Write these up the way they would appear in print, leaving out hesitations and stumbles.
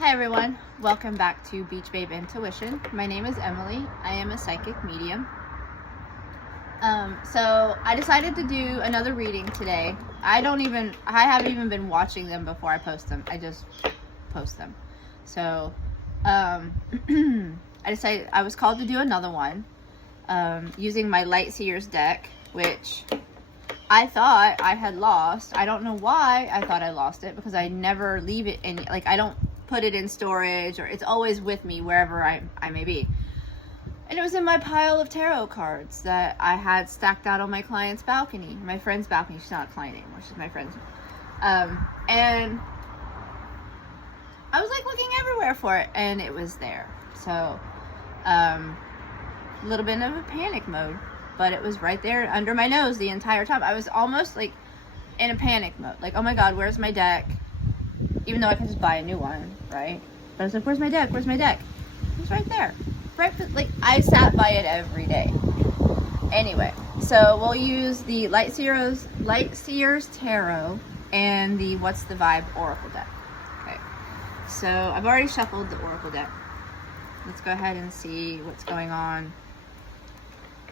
Hi everyone, welcome back to Beach Babe Intuition. My name is Emily. I am a psychic medium. So I decided to do another reading today. I haven't even been watching them before I post them. I just post them. So I decided I was called to do another one using my Light Seers deck, which I thought I had lost. I don't know why I thought I lost it, because I never leave it in, like, I don't put it in storage, or it's always with me wherever I may be. And it was in my pile of tarot cards that I had stacked out on my client's balcony, my friend's balcony. She's not a client anymore, she's my friend's. And I was like looking everywhere for it, and it was there. So a little bit of a panic mode, but it was right there under my nose the entire time. I was almost like in a panic mode, like, oh my god, where's my deck? Even though I could just buy a new one, right? But I was like, where's my deck? Where's my deck? It's right there. Right, like, I sat by it every day. Anyway, so we'll use the Light Seers Tarot and the What's the Vibe Oracle deck. Okay, so I've already shuffled the Oracle deck. Let's go ahead and see what's going on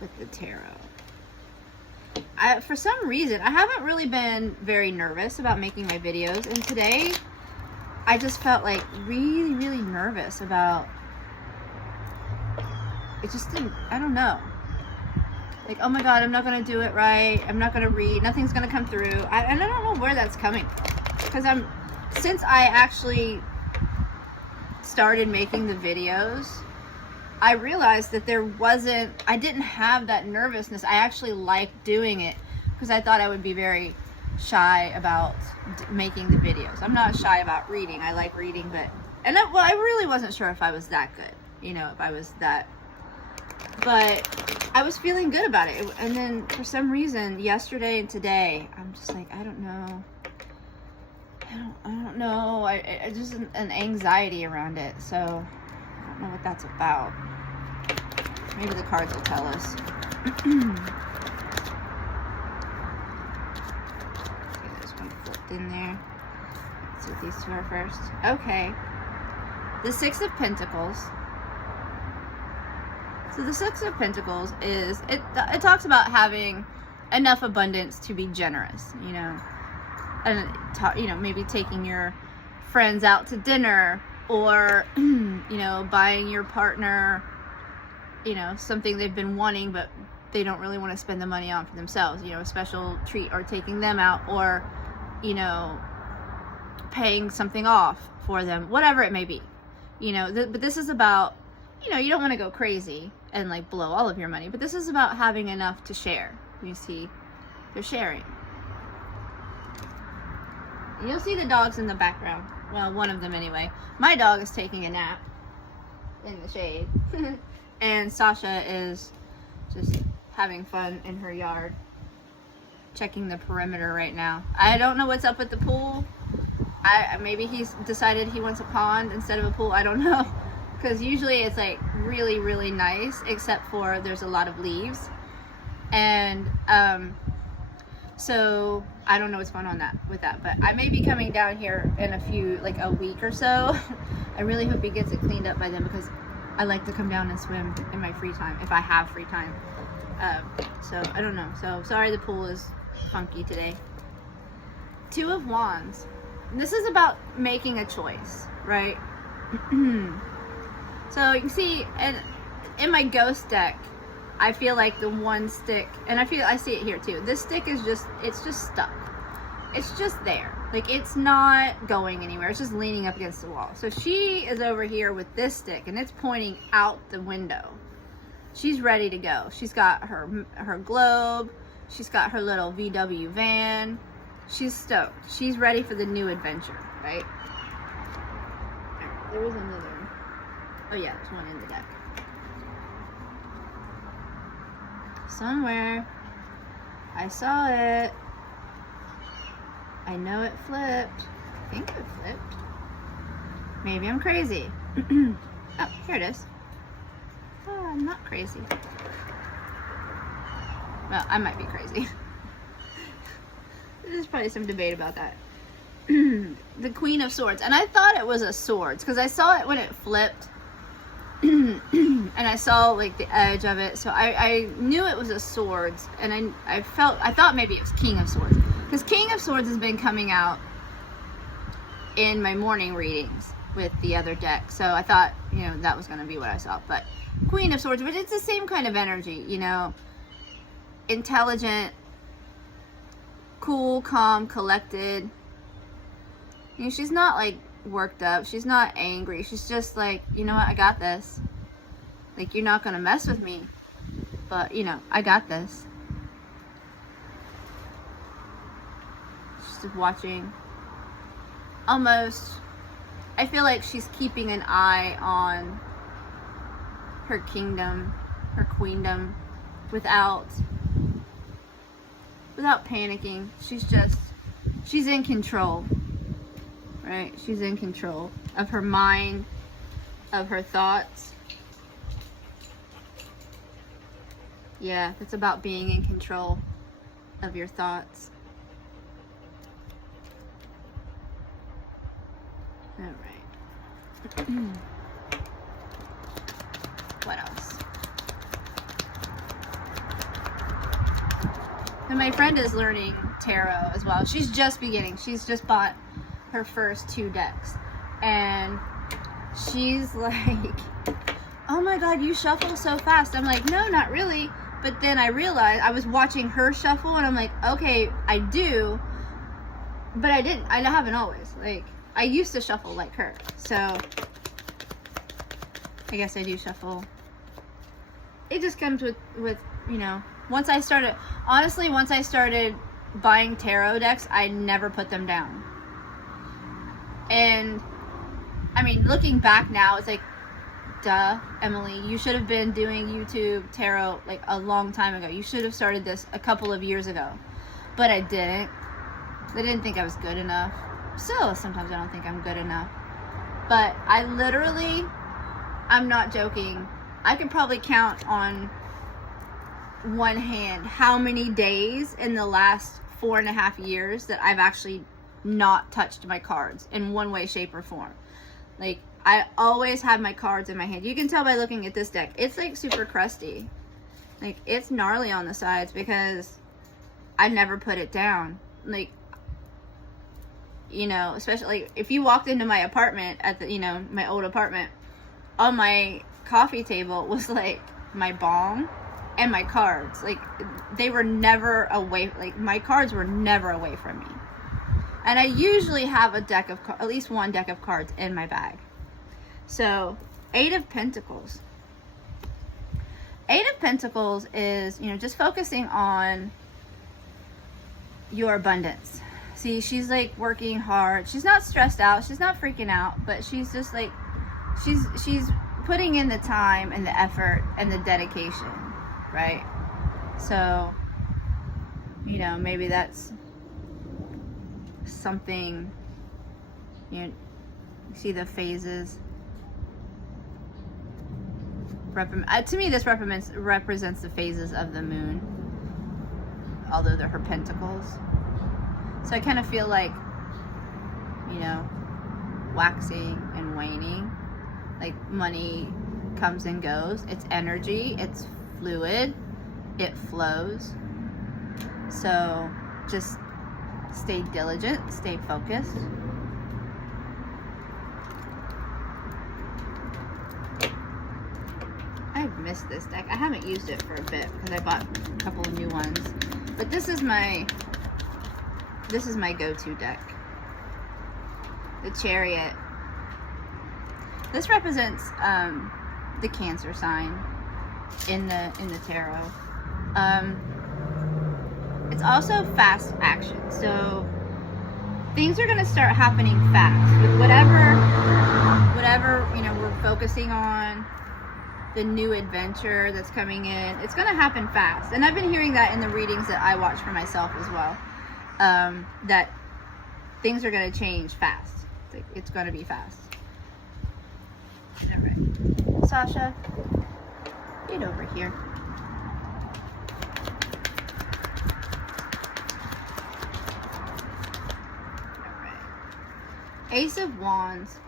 with the tarot. For some reason, I haven't really been very nervous about making my videos, and today I just felt like really nervous about it. Just didn't, I don't know, like, oh my god, I'm not gonna do it right, I'm not gonna read, nothing's gonna come through. And I don't know where that's coming from, because since I actually started making the videos, I realized that I didn't have that nervousness. I actually liked doing it because I thought I would be very shy about making the videos. I'm not shy about reading. I like reading, but I really wasn't sure if I was that good, if I was that, but I was feeling good about it. And then for some reason, yesterday and today, I'm just like, I don't know. I don't know. I just an anxiety around it. So I don't know what that's about. Maybe the cards will tell us. Okay, there's one flipped in there. Let's see what these two are first. Okay. The Six of Pentacles. So the Six of Pentacles is, it talks about having enough abundance to be generous, and maybe taking your friends out to dinner, or buying your partner something they've been wanting but they don't really want to spend the money on for themselves, a special treat, or taking them out, or paying something off for them, whatever it may be, but this is about, you don't want to go crazy and like blow all of your money, but this is about having enough to share. You see, they're sharing. You'll see the dogs in the background. Well, one of them anyway. My dog is taking a nap in the shade. And Sasha is just having fun in her yard, checking the perimeter right now. I don't know what's up with the pool. Maybe he's decided he wants a pond instead of a pool. I don't know. Because usually it's like really nice, except for there's a lot of leaves. And so I don't know what's going on with that, but I may be coming down here in a week or so. I really hope he gets it cleaned up by then, because I like to come down and swim in my free time, if I have free time. So I don't know. So sorry the pool is funky today. Two of Wands. And this is about making a choice, right? So you can see, and in my ghost deck, I feel like the one stick, and I see it here too. This stick is it's just stuck. It's just there. Like, it's not going anywhere. It's just leaning up against the wall. So she is over here with this stick, and it's pointing out the window. She's ready to go. She's got her globe. She's got her little VW van. She's stoked. She's ready for the new adventure, right? There was another. Oh yeah, there's one in the deck. Somewhere. I saw it. I know it flipped. I think it flipped. Maybe I'm crazy. Oh, here it is. Oh, I'm not crazy. Well, I might be crazy. There's probably some debate about that. the Queen of Swords, and I thought it was a swords because I saw it when it flipped, and I saw like the edge of it, so I knew it was a swords, and I thought maybe it was King of Swords because King of Swords has been coming out in my morning readings with the other deck, so I thought, you know, that was going to be what I saw. But Queen of Swords, but it's the same kind of energy, you know, intelligent, cool, calm, collected. You know, she's not like worked up, she's not angry, she's just like, you know what, I got this. Like, you're not gonna mess with me, but you know, I got this. She's just watching, almost, I feel like she's keeping an eye on her kingdom, her queendom, without panicking. She's in control. Right? She's in control of her mind, of her thoughts. Yeah, it's about being in control of your thoughts. All right. What else? And my friend is learning tarot as well. She's just beginning. She's just bought her first 2 decks, and she's like, oh my god, you shuffle so fast. I'm like, no, not really. But then I realized, I was watching her shuffle, and I'm like, okay, I do, but I haven't always. Like, I used to shuffle like her, so I guess I do shuffle. It just comes with you know, once I started buying tarot decks, I never put them down. And I mean, looking back now, it's like, duh, Emily, you should have been doing YouTube tarot like a long time ago. You should have started this a couple of years ago. But I didn't. I didn't think I was good enough. Still, sometimes I don't think I'm good enough. But I literally, I'm not joking, I could probably count on one hand how many days in the last 4.5 years that I've actually not touched my cards in one way, shape, or form. Like, I always have my cards in my hand. You can tell by looking at this deck. It's like super crusty. Like, it's gnarly on the sides because I never put it down. Like, you know, especially like, if you walked into my apartment at the, you know, my old apartment, on my coffee table was like my bong and my cards. Like, they were never away. Like, my cards were never away from me. And I usually have a deck of, at least one deck of cards in my bag. So, 8 of Pentacles. 8 of Pentacles is, you know, just focusing on your abundance. See, she's like working hard. She's not stressed out. She's not freaking out, but she's just like, she's putting in the time and the effort and the dedication, right? So, you know, maybe that's something, you know, see the phases. To me, this represents the phases of the moon, although they're her pentacles. So I kind of feel like, you know, waxing and waning. Like, money comes and goes. It's energy. It's fluid. It flows. So just stay diligent. Stay focused. I've missed this deck. I haven't used it for a bit because I bought a couple of new ones. But this is my go-to deck. The Chariot. This represents the Cancer sign in the tarot. It's also fast action. So things are gonna start happening fast with whatever you know we're focusing on. The new adventure that's coming in, it's gonna happen fast. And I've been hearing that in the readings that I watch for myself as well. That things are gonna change fast. It's gonna be fast. All right, Sasha, get over here. All right. Ace of Wands.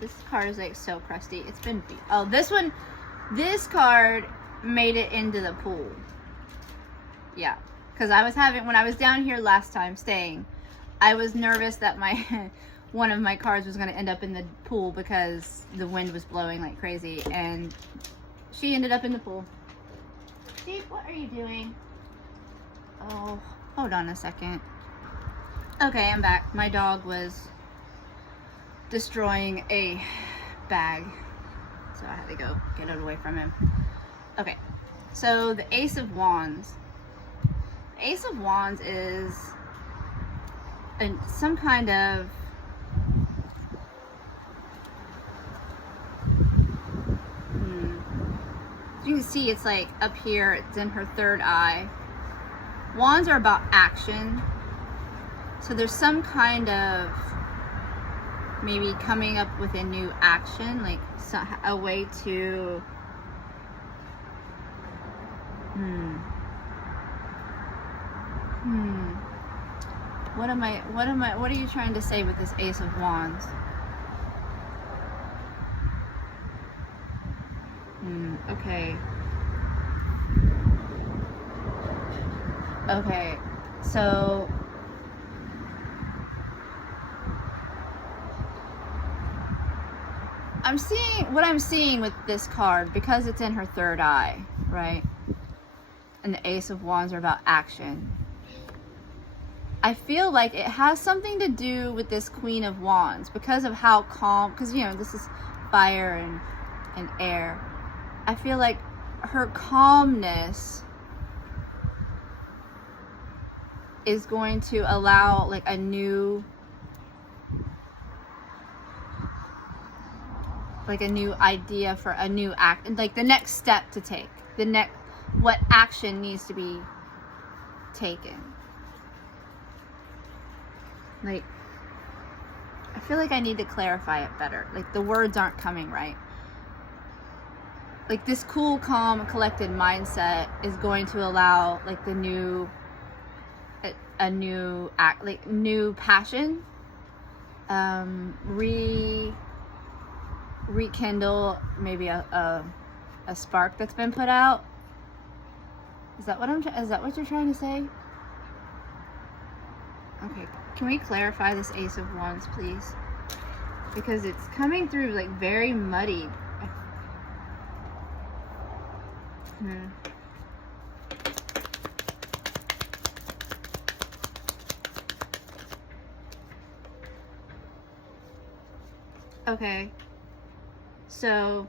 This card is like so crusty. It's been oh, this one, this card made it into the pool. Yeah, because I was having, when I was down here last time staying, I was nervous that my one of my cards was going to end up in the pool because the wind was blowing like crazy, and she ended up in the pool. Steve, what are you doing? Oh, hold on a second. Okay, I'm back. My dog was destroying a bag, so I had to go get it away from him. Okay, so the Ace of Wands. Ace of Wands is some kind of you can see it's like up here, it's in her third eye. Wands are about action, so there's some kind of maybe coming up with a new action, like a way to what are you trying to say with this Ace of Wands? Okay, so I'm seeing with this card, because it's in her third eye, right? And the Ace of Wands are about action. I feel like it has something to do with this Queen of Wands because of how calm, because you know, this is fire and air. I feel like her calmness is going to allow like a new idea for a new act, and like the next step to take, what action needs to be taken. Like, I feel like I need to clarify it better. Like, the words aren't coming right. Like, this cool, calm, collected mindset is going to allow like the new act, like new passion, rekindle maybe a spark that's been put out. Is that what you're trying to say? Okay, can we clarify this Ace of Wands, please? Because it's coming through like very muddied. Okay, so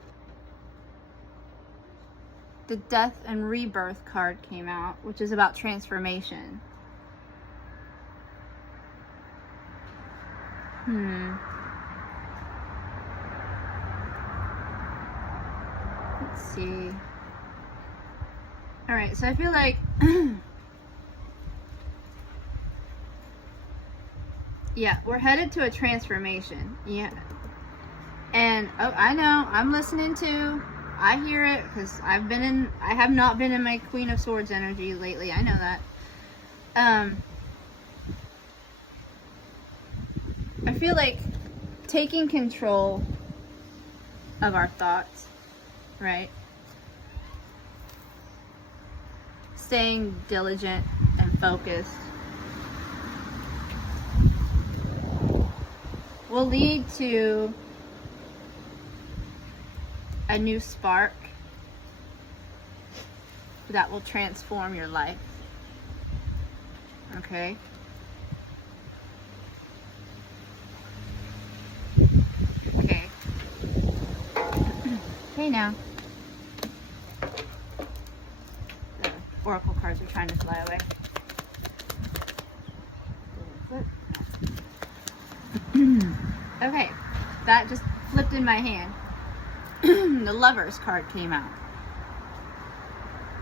the Death and Rebirth card came out, which is about transformation. Let's see. All right, so I feel like yeah, we're headed to a transformation. Yeah. And oh, I know, I'm listening too. I hear it because I have not been in my Queen of Swords energy lately. I know that. I feel like taking control of our thoughts, right? Staying diligent and focused will lead to a new spark that will transform your life. Okay? Okay. Okay, now. The oracle cards are trying to fly away. Okay, that just flipped in my hand. The Lovers card came out.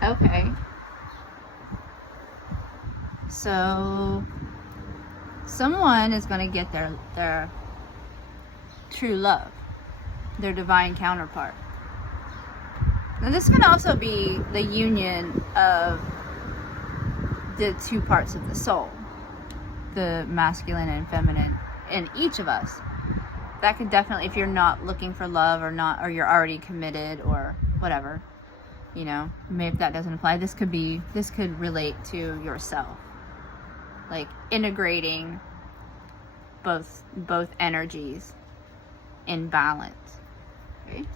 Okay. So someone is going to get their true love, their divine counterpart. Now this can also be the union of the two parts of the soul, the masculine and feminine in each of us. that could definitely, if you're not looking for love or not, or you're already committed or whatever, you know, maybe if that doesn't apply, this could relate to yourself, like integrating both energies in balance, right?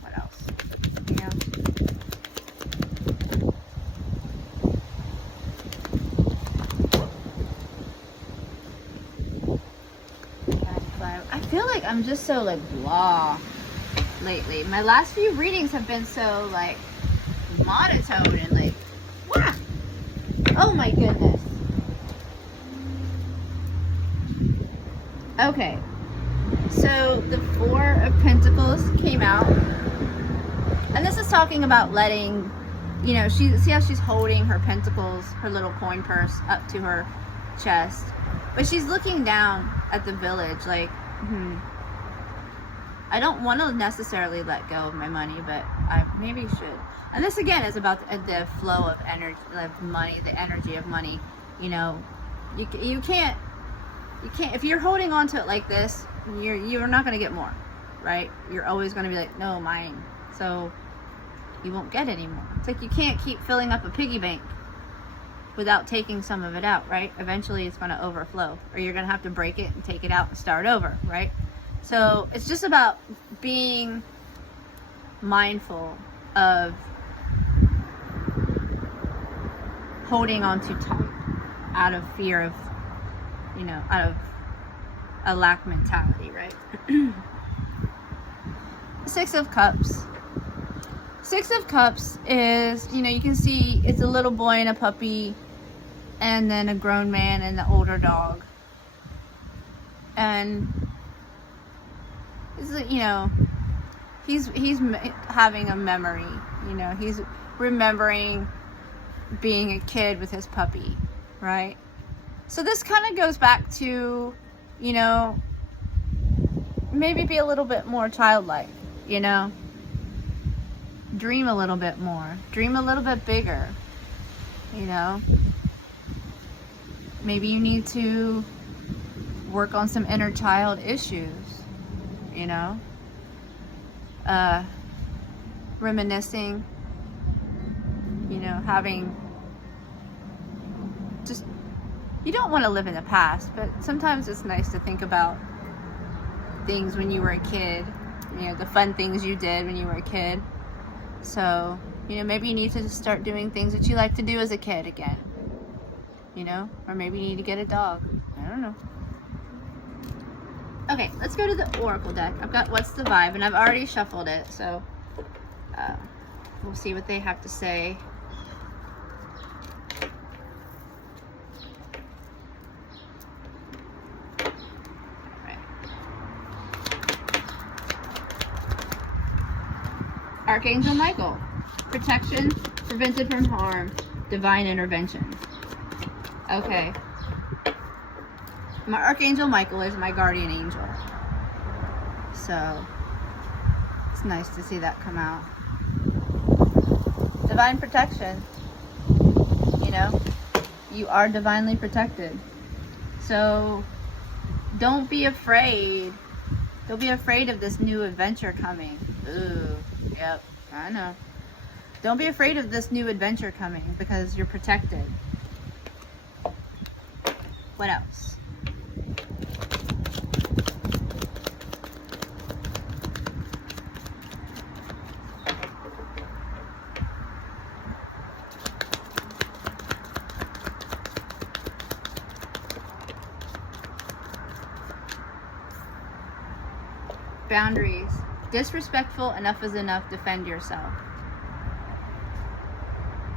What else? Yeah. I feel like I'm just so like blah lately. My last few readings have been so like monotone and like, wah! Oh my goodness. Okay, so the Four of Pentacles came out, and this is talking about letting, you know, see how she's holding her pentacles, her little coin purse up to her chest, but she's looking down at the village like, I don't want to necessarily let go of my money, but I maybe should. And this again is about the flow of energy, of money, the energy of money. You know, you can't, if you're holding on to it like this, you're not going to get more, right? You're always going to be like, no, mine. So you won't get any more. It's like you can't keep filling up a piggy bank without taking some of it out, right? Eventually it's going to overflow, or you're going to have to break it and take it out and start over, right? So it's just about being mindful of holding on too tight out of fear of, you know, out of a lack mentality, right? Six of Cups. Six of Cups is, you know, you can see it's a little boy and a puppy, and then a grown man and the older dog. And it's, you know, he's having a memory, you know, he's remembering being a kid with his puppy, right? So this kind of goes back to, you know, maybe be a little bit more childlike, you know, dream a little bit more, dream a little bit bigger, you know. Maybe you need to work on some inner child issues, you know, reminiscing, you know, having just, you don't want to live in the past, but sometimes it's nice to think about things when you were a kid, you know, the fun things you did when you were a kid. So, you know, maybe you need to just start doing things that you like to do as a kid again, you know, or maybe you need to get a dog. I don't know. Okay, let's go to the Oracle deck. I've got What's the Vibe, and I've already shuffled it, so we'll see what they have to say. Right. Archangel Michael. Protection, prevented from harm, divine intervention. Okay. My Archangel Michael is my guardian angel. So, it's nice to see that come out. Divine protection. You know, you are divinely protected. So, don't be afraid. Don't be afraid of this new adventure coming. Ooh, yep, I know. Don't be afraid of this new adventure coming because you're protected. What else? Boundaries. Disrespectful, enough is enough, defend yourself.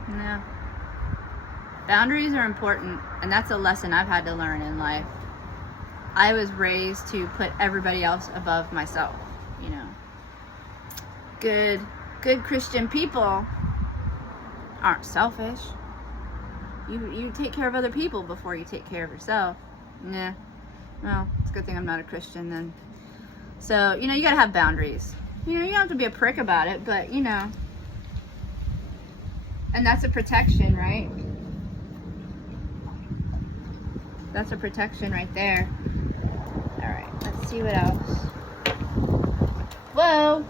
Yeah. Boundaries are important, and that's a lesson I've had to learn in life. I was raised to put everybody else above myself, you know. Good Christian people aren't selfish. You take care of other people before you take care of yourself. Yeah. Well, it's a good thing I'm not a Christian then. So, you know, you gotta have boundaries. You know, you don't have to be a prick about it, but, you know. And that's a protection, right? That's a protection right there. All right, let's see what else. Whoa.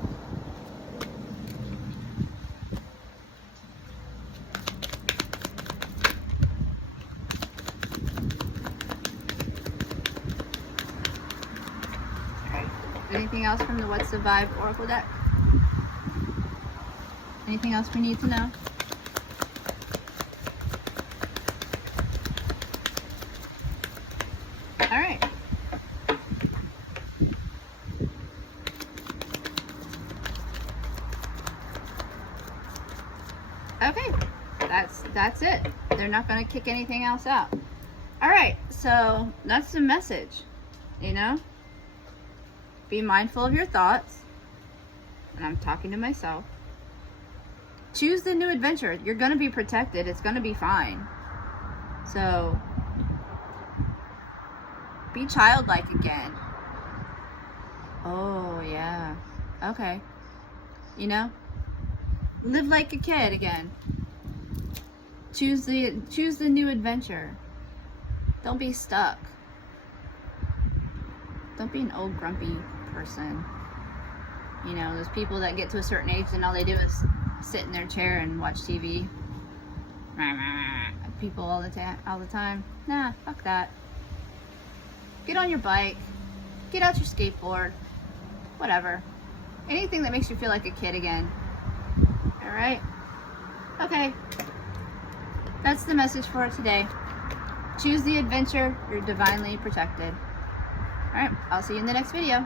Anything else from the What's the Vibe Oracle deck? Anything else we need to know? All right. Okay, that's it. They're not going to kick anything else out. All right, so that's the message, you know? Be mindful of your thoughts. And I'm talking to myself. Choose the new adventure. You're going to be protected. It's going to be fine. So, be childlike again. Oh, yeah. Okay. You know? Live like a kid again. Choose the new adventure. Don't be stuck. Don't be an old grumpy person. You know, those people that get to a certain age and all they do is sit in their chair and watch TV. People all the time. Nah, fuck that. Get on your bike. Get out your skateboard. Whatever. Anything that makes you feel like a kid again. Alright? Okay. That's the message for today. Choose the adventure. You're divinely protected. Alright, I'll see you in the next video.